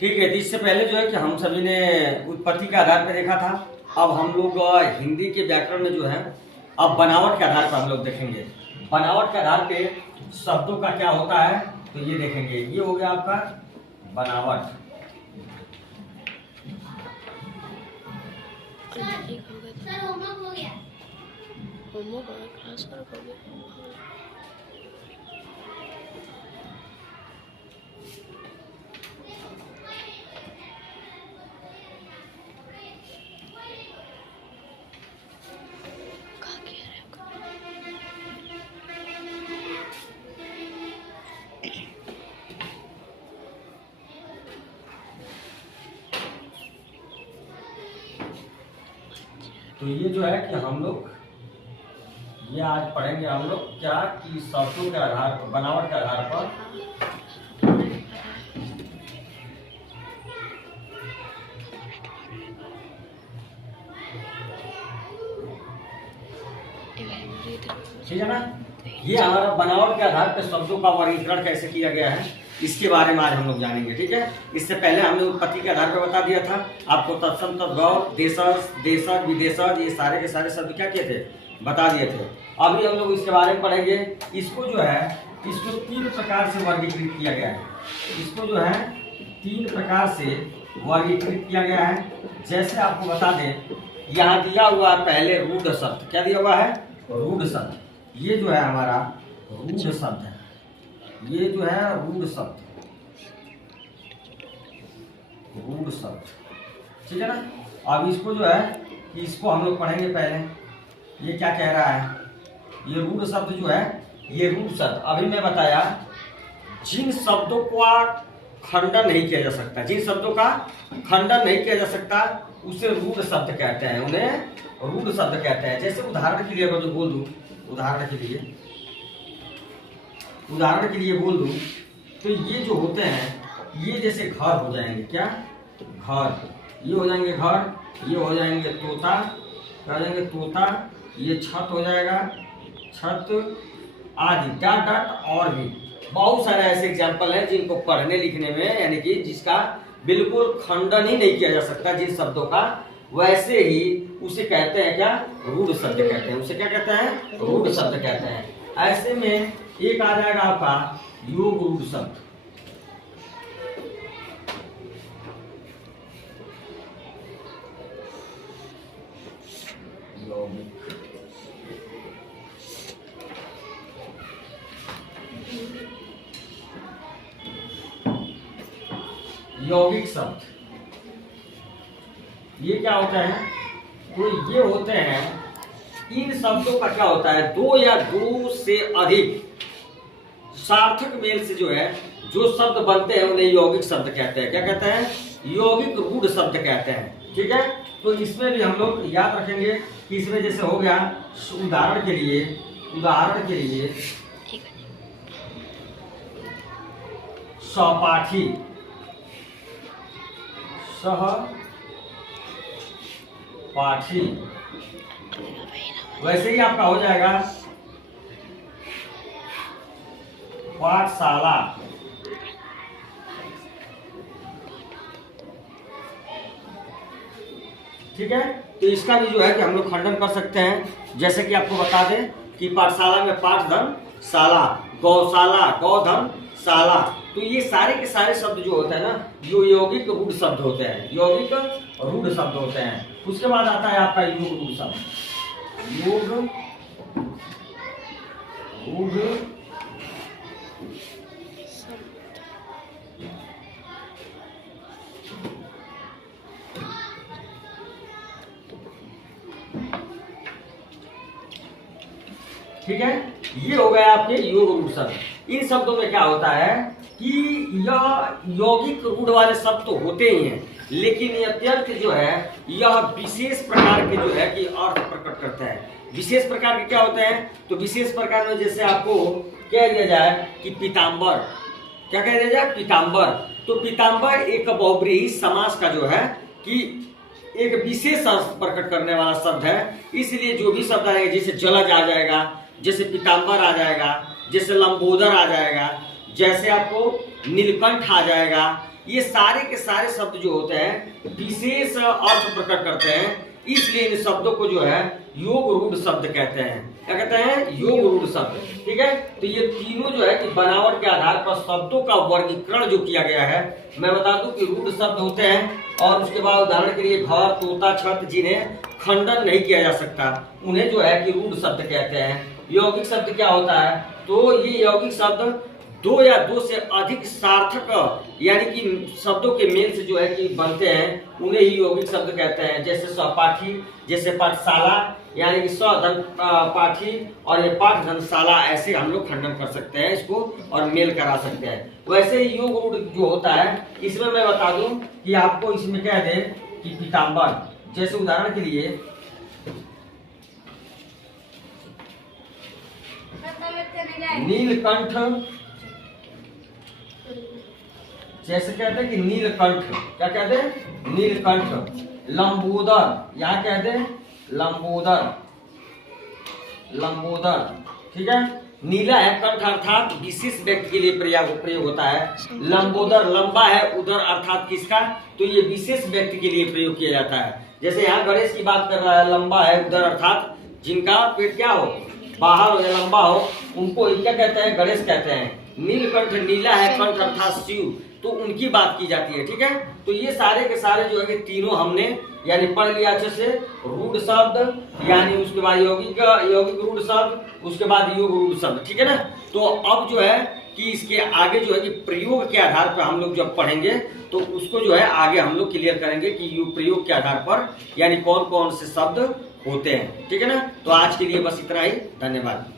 ठीक है, तो इससे पहले जो है कि हम सभी ने उत्पत्ति के आधार पर देखा था। अब हम लोग हिंदी के व्याकरण में जो है अब बनावट के आधार पर हम लोग देखेंगे। बनावट के आधार पे शब्दों का क्या होता है तो ये देखेंगे। ये हो गया आपका बनावट। तो ये जो है कि हम लोग ये आज पढ़ेंगे हम लोग क्या कि शब्दों के आधार पर, बनावट के आधार पर ठीक है ना। ये हमारा बनावट के आधार पर शब्दों का वर्गीकरण कैसे किया गया है इसके बारे में आज हम लोग जानेंगे। ठीक है, इससे पहले हमने उत्पत्ति के आधार पर बता दिया था आपको। तत्सम, तद्भव, देशज, देशज, विदेशज, ये सारे के सारे शब्द क्या किए थे बता दिए थे। अभी हम लोग इसके बारे में पढ़ेंगे। इसको जो है इसको 3 प्रकार से वर्गीकृत किया गया है। इसको जो है 3 प्रकार से वर्गीकृत किया गया है। जैसे आपको बता दें, यहाँ दिया हुआ है पहले रूढ़ शब्द। क्या दिया हुआ है? रूढ़ शब्द। ये जो है हमारा रूढ़ शब्द है। ये जो है रूढ़ शब्द, रूढ़ शब्द, ठीक है ना। अब इसको जो है इसको हम लोग पढ़ेंगे पहले। ये क्या कह रहा है? ये रूढ़ शब्द जो है ये रूढ़ शब्द, अभी मैं बताया जिन शब्दों का खंडन नहीं किया जा सकता, जिन शब्दों का खंडन नहीं किया जा सकता उसे रूढ़ शब्द कहते हैं, उन्हें रूढ़ शब्द कहते हैं। जैसे उदाहरण के लिए अगर जो बोल दूं, उदाहरण के लिए बोल दूं तो ये जो होते हैं ये जैसे घर हो जाएंगे। क्या? घर। ये हो जाएंगे घर, ये हो जाएंगे तोता, क्या हो जाएंगे? तोता। ये छत हो जाएगा, छत आदि, डॉट डॉट। और भी बहुत सारे ऐसे एग्जाम्पल हैं जिनको पढ़ने लिखने में यानी कि जिसका बिल्कुल खंडन ही नहीं किया जा सकता जिन शब्दों का, वैसे ही उसे कहते हैं क्या? रूढ़ शब्द कहते हैं। उसे क्या कहते हैं? रूढ़ शब्द कहते हैं। ऐसे में एक आ जाएगा आपका योग रूढ़ शब्द। यौगिक शब्द। ये क्या होता है? तो ये होते हैं, इन शब्दों का क्या होता है? 2 या 2 से अधिक सार्थक मेल से जो है जो शब्द बनते हैं उन्हें यौगिक शब्द कहते हैं। क्या कहते हैं? यौगिक रूढ़ शब्द कहते हैं। ठीक है, तो इसमें भी हम लोग याद रखेंगे कि इसमें जैसे हो गया उदाहरण के लिए सहपाठी, सहपाठी। वैसे ही आपका हो जाएगा पाठशाला। ठीक है, तो इसका भी जो है कि हम लोग खंडन कर सकते हैं। जैसे कि आपको बता दें कि पाठशाला में पाठ धन शाला, गौशाला, गौधन शाला। तो ये सारे के सारे शब्द जो होते हैं ना, जो यौगिक रूढ़ शब्द होते हैं, यौगिक रूढ़ शब्द होते हैं। उसके बाद आता है आपका योग रूढ़ शब्द। योग रूढ़ ठीक है, ये हो गया आपके योग रूढ़ शब्द। इन शब्दों में क्या होता है कि यह यौगिक रूढ़ वाले शब्द तो होते ही हैं, लेकिन ये अत्यंत जो है यह विशेष प्रकार के जो है कि अर्थ प्रकट करता है। विशेष प्रकार के क्या होते हैं? तो विशेष प्रकार में जैसे आपको कह दिया जाए कि पीताम्बर। क्या कह दिया जाए? पीताम्बर। तो पीताम्बर एक बहुब्रीहि समास का जो है कि एक विशेष अर्थ प्रकट करने वाला शब्द है। इसलिए जो भी शब्द आएगा, जैसे जलज आ जाएगा, जैसे पीताम्बर आ जाएगा, जैसे लंबोदर आ जाएगा, जैसे आपको नीलकंठ आ जाएगा। ये सारे के सारे शब्द जो होते हैं विशेष अर्थ प्रकट करते हैं, इसलिए इन शब्दों को जो है योग रूढ़ शब्द कहते हैं। क्या कहते हैं? योग रूढ़ शब्द। ठीक है, तो ये तीनों जो है कि बनावट के आधार पर शब्दों का वर्गीकरण जो किया गया है। मैं बता दूं कि रूढ़ शब्द होते हैं और उसके बाद उदाहरण के लिए घर, तोता, छत, जिन्हें खंडन नहीं किया जा सकता, उन्हें जो है कि रूढ़ शब्द कहते हैं। यौगिक शब्द क्या होता है? तो ये यौगिक शब्द दो या दो से अधिक सार्थक यानी कि शब्दों के मेल से जो है कि बनते हैं, उन्हें ही यौगिक शब्द कहते हैं। जैसे सहपाठी, जैसे पाठशाला, यानी कि सधन पाठी और ये पाठ धनशाला, ऐसे हम लोग खंडन कर सकते हैं इसको और मेल करा सकते हैं। वैसे ही योग रूढ़ जो होता है, इसमें मैं बता दूं कि आपको इसमें कह दे कि पीताम्बर, जैसे उदाहरण के लिए नीलकंठ, जैसे कहते हैं कि नीलकंठ, क्या कहते हैं? नीलकंठ। लंबोदर, यहाँ कहते हैं लंबोदर, लंबोदर। ठीक है, नीला है कंठ अर्थात विशेष व्यक्ति के लिए प्रयोग होता है। लंबोदर, लंबा है उदर अर्थात किसका? तो ये विशेष व्यक्ति के लिए प्रयोग किया जाता है। जैसे यहाँ गणेश की बात कर रहा है, लंबा है उदर अर्थात जिनका पेट क्या हो, बाहर हो या लंबा हो, उनको क्या कहते हैं? गणेश कहते हैं। नीलकंठ, नीला है कंठ अर्थात शिव, तो उनकी बात की जाती है। ठीक है, तो ये सारे के सारे जो है कि तीनों हमने यानी पढ़ लिया अच्छे से। रूढ़ शब्द यानी उसके बाद यौगिक रूढ़ शब्द, उसके बाद योग रूढ़ शब्द। ठीक है ना, तो अब जो है कि इसके आगे जो है कि प्रयोग के आधार पर हम लोग जब पढ़ेंगे तो उसको जो है आगे हम लोग क्लियर करेंगे कि प्रयोग के आधार पर यानी कौन कौन से शब्द होते हैं। ठीक है ना, तो आज के लिए बस इतना ही। धन्यवाद।